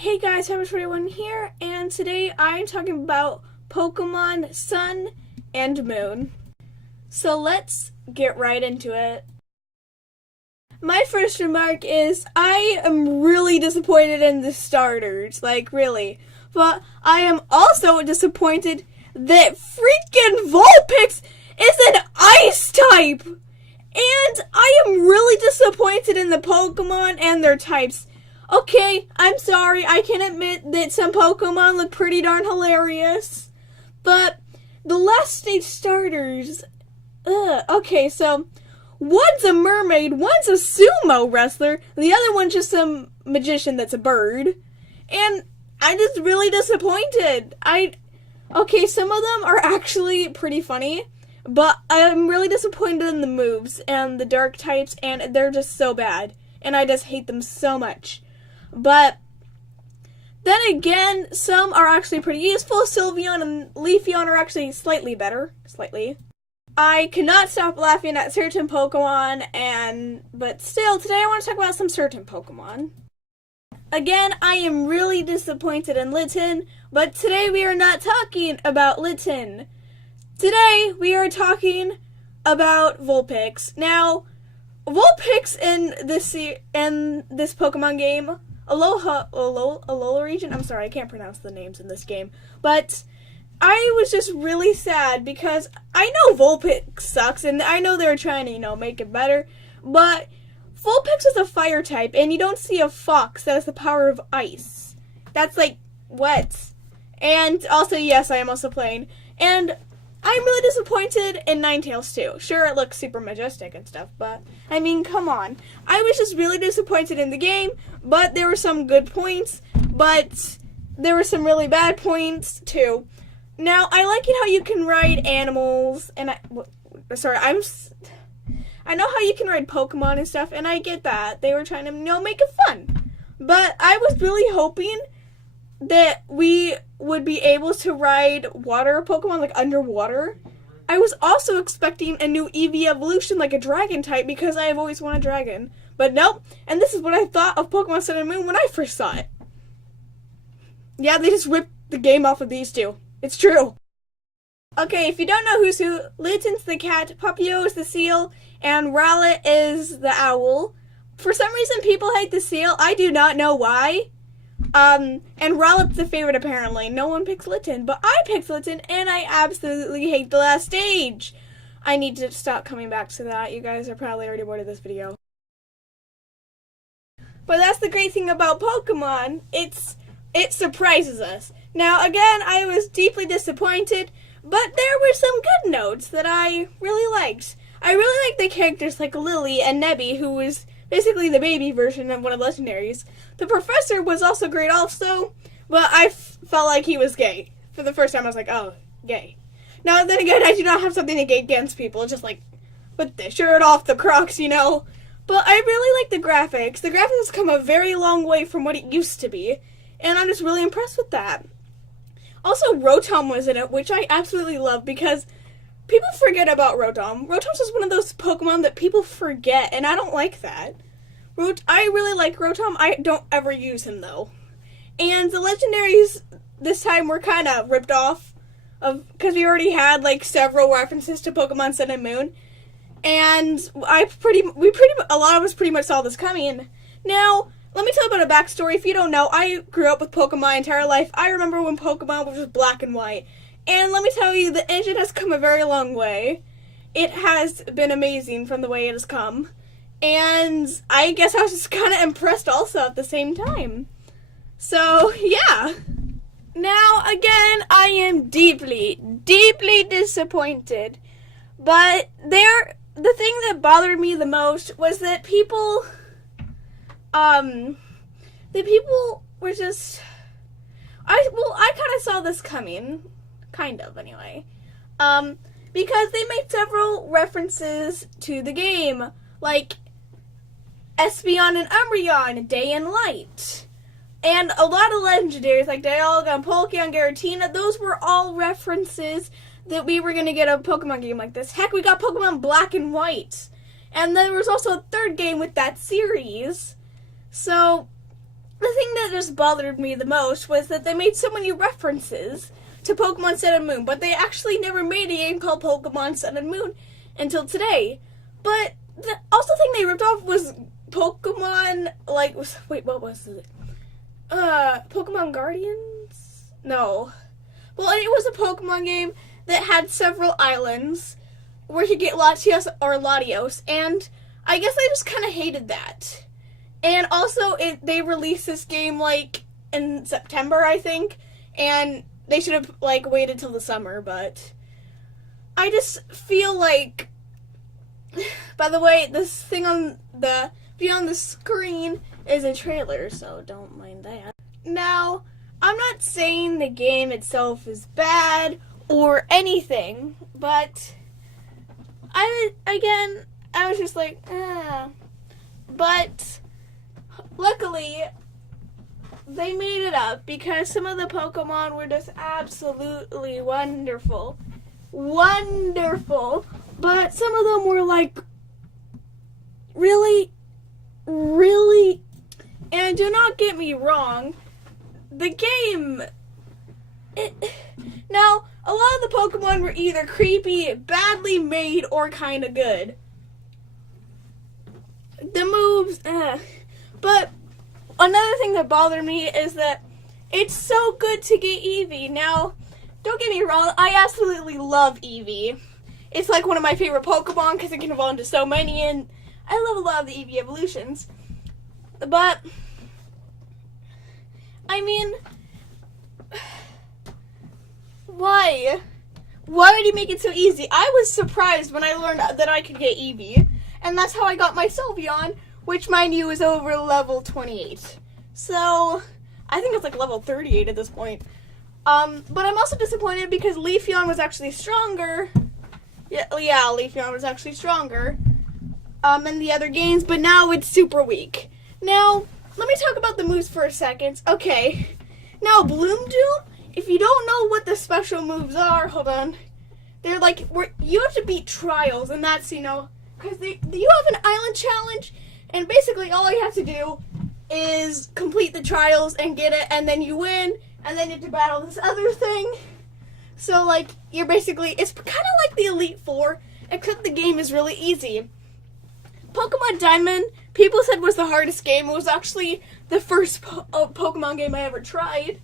Hey guys, Happy21 here, and today I'm talking about Pokemon Sun and Moon. So let's get right into it. My first remark is I am really disappointed in the starters, like really. But I am also disappointed that freaking Vulpix is an ice type! And I am really disappointed in the Pokemon and their types. Okay, I'm sorry, I can admit that some Pokemon look pretty darn hilarious. But the last stage starters, okay, so one's a mermaid, one's a sumo wrestler, the other one's just some magician that's a bird. And I'm just really disappointed. Okay, some of them are actually pretty funny, but I'm really disappointed in the moves and the dark types, and they're just so bad. And I just hate them so much. But then again, some are actually pretty useful. Sylveon and Leafeon are actually slightly better. Slightly. I cannot stop laughing at certain Pokemon, but still, today I want to talk about some certain Pokemon. Again, I am really disappointed in Litten, but today we are not talking about Litten. Today we are talking about Vulpix. Now, Vulpix in this Pokemon game, Alola region. I'm sorry, I can't pronounce the names in this game. But I was just really sad because I know Vulpix sucks, and I know they're trying to, make it better. But Vulpix is a fire type, and you don't see a fox that has the power of ice. That's like, what? And also, yes, I am also playing. And I'm really disappointed in Ninetales too. Sure, it looks super majestic and stuff, but I mean, come on. I was just really disappointed in the game, but there were some good points, but there were some really bad points too. Now, I like it how you can ride animals, and I know how you can ride Pokemon and stuff, and I get that. They were trying to, make it fun. But I was really hoping that we would be able to ride water Pokemon, like underwater. I was also expecting a new Eevee evolution, like a dragon type, because I have always wanted a dragon. But nope, and this is what I thought of Pokemon Sun and Moon when I first saw it. Yeah, they just ripped the game off of these two. It's true. Okay, if you don't know who's who, Litten's the cat, Papio is the seal, and Rowlet is the owl. For some reason, people hate the seal. I do not know why. And Rowlet's the favorite, apparently. No one picks Litten, but I picked Litten, and I absolutely hate the last stage. I need to stop coming back to that. You guys are probably already bored of this video. But that's the great thing about Pokemon. It surprises us. Now, again, I was deeply disappointed, but there were some good notes that I really liked. I really liked the characters like Lily and Nebby, who was basically the baby version of one of the legendaries. The professor was also great also, but I felt like he was gay. For the first time, I was like, oh, gay. Now, then again, I do not have something to get against people. Just like, put the shirt off the Crocs, But I really like the graphics. The graphics have come a very long way from what it used to be, and I'm just really impressed with that. Also, Rotom was in it, which I absolutely love because people forget about Rotom. Rotom's just one of those Pokemon that people forget, and I don't like that. I really like Rotom. I don't ever use him, though. And the legendaries this time were kind of ripped off, because we already had, several references to Pokemon Sun and Moon. And a lot of us pretty much saw this coming. Now, let me tell you about a backstory. If you don't know, I grew up with Pokemon my entire life. I remember when Pokemon was just black and white. And let me tell you, the engine has come a very long way. It has been amazing from the way it has come. And I guess I was just kind of impressed also at the same time. So, yeah. Now, again, I am deeply, deeply disappointed. But the thing that bothered me the most was that people were just, I kind of saw this coming. Kind of, anyway. Because they made several references to the game, like Espeon and Umbreon, Day and Light. And a lot of legendaries, like Dialga, Palkia, Giratina, those were all references that we were going to get a Pokemon game like this. Heck, we got Pokemon Black and White. And there was also a third game with that series. So, the thing that just bothered me the most was that they made so many references to Pokemon Sun and Moon, but they actually never made a game called Pokemon Sun and Moon until today. But the also thing they ripped off was Pokemon, like, wait, what was it? Pokemon Guardians? No. Well, it was a Pokemon game that had several islands where you get Latios or Latios, and I guess I just kind of hated that. And also, they released this game, like, in September, I think, and they should have, like, waited till the summer, but I just feel like, by the way, this thing on the screen is a trailer, so don't mind that. Now, I'm not saying the game itself is bad or anything, but I was just like, But luckily, they made it up because some of the Pokemon were just absolutely wonderful. Wonderful. But some of them were like, really? Really? And do not get me wrong, the game, now, a lot of the Pokemon were either creepy, badly made, or kind of good. The moves, But another thing that bothered me is that it's so good to get Eevee. Now, don't get me wrong, I absolutely love Eevee. It's like one of my favorite Pokemon because it can evolve into so many, and I love a lot of the Eevee evolutions. But, I mean, why? Why did he make it so easy? I was surprised when I learned that I could get Eevee, and that's how I got my Sylveon, which, mind you, is over level 28. So, I think it's like level 38 at this point. But I'm also disappointed because Leafeon was actually stronger. Yeah, Leafeon was actually stronger in the other games, but now it's super weak. Now, let me talk about the moves for a second. Okay, now Bloom Doom, if you don't know what the special moves are, hold on. They're like, you have to beat trials, and that's, because you have an island challenge, and basically all you have to do is complete the trials and get it, and then you win, and then you have to battle this other thing. So, like, you're basically, it's kind of like the Elite Four, except the game is really easy. Pokemon Diamond, people said was the hardest game. It was actually the first Pokemon game I ever tried.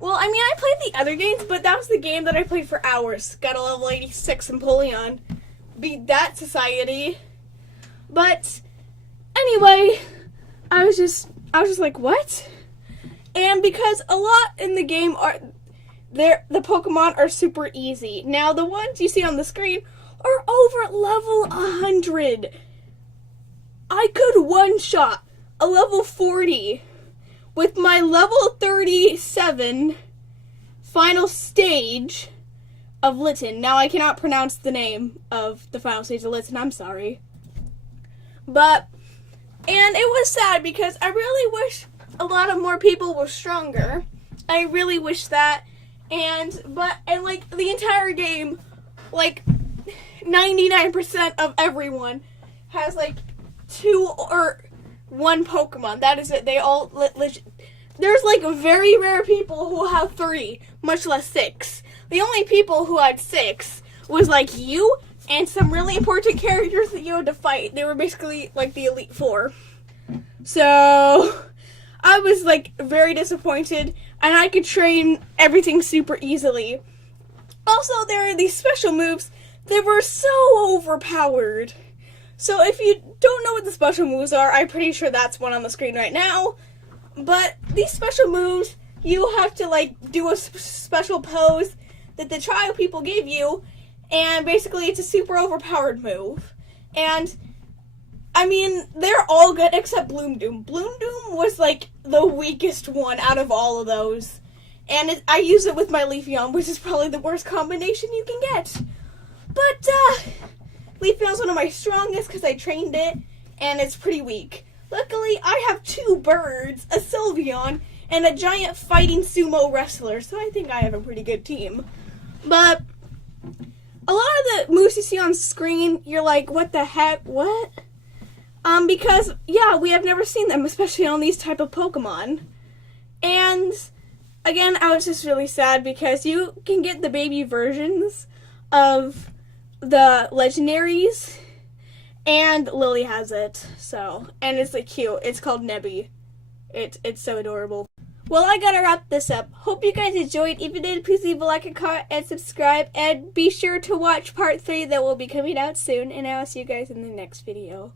Well, I mean, I played the other games, but that was the game that I played for hours. Got a level 86 in Empoleon. Beat that society. But, anyway, I was just like, what? And because a lot in the game the Pokemon are super easy. Now, the ones you see on the screen are over level 100. I could one-shot a level 40 with my level 37 final stage of Litten. Now, I cannot pronounce the name of the final stage of Litten, I'm sorry. And it was sad because I really wish a lot of more people were stronger. I really wish that. And like, the entire game, like, 99% of everyone has, like, 2 or 1 Pokemon. That is it. They all there's like very rare people who have 3, much less 6. The only people who had 6 was like you and some really important characters that you had to fight. They were basically like the Elite Four. So I was like very disappointed, and I could train everything super easily. Also, there are these special moves that were so overpowered. So if you don't know what the special moves are, I'm pretty sure that's one on the screen right now. But these special moves, you have to like do a special pose that the trial people gave you, and basically it's a super overpowered move. And I mean, they're all good except Bloom Doom. Bloom Doom was like the weakest one out of all of those. And I use it with my Leafeon, which is probably the worst combination you can get. But Leafeon's one of my strongest because I trained it, and it's pretty weak. Luckily, I have 2 birds, a Sylveon, and a giant fighting sumo wrestler, so I think I have a pretty good team. But a lot of the moves you see on screen, you're like, what the heck? What? Because, yeah, we have never seen them, especially on these type of Pokemon. And, again, I was just really sad because you can get the baby versions of the legendaries, and Lily has it, so, and it's like cute. It's called Nebby. It's so adorable. Well, I gotta wrap this up. Hope you guys enjoyed. If you did, please leave a like, a comment, and subscribe. And be sure to watch part 3 that will be coming out soon. And I will see you guys in the next video.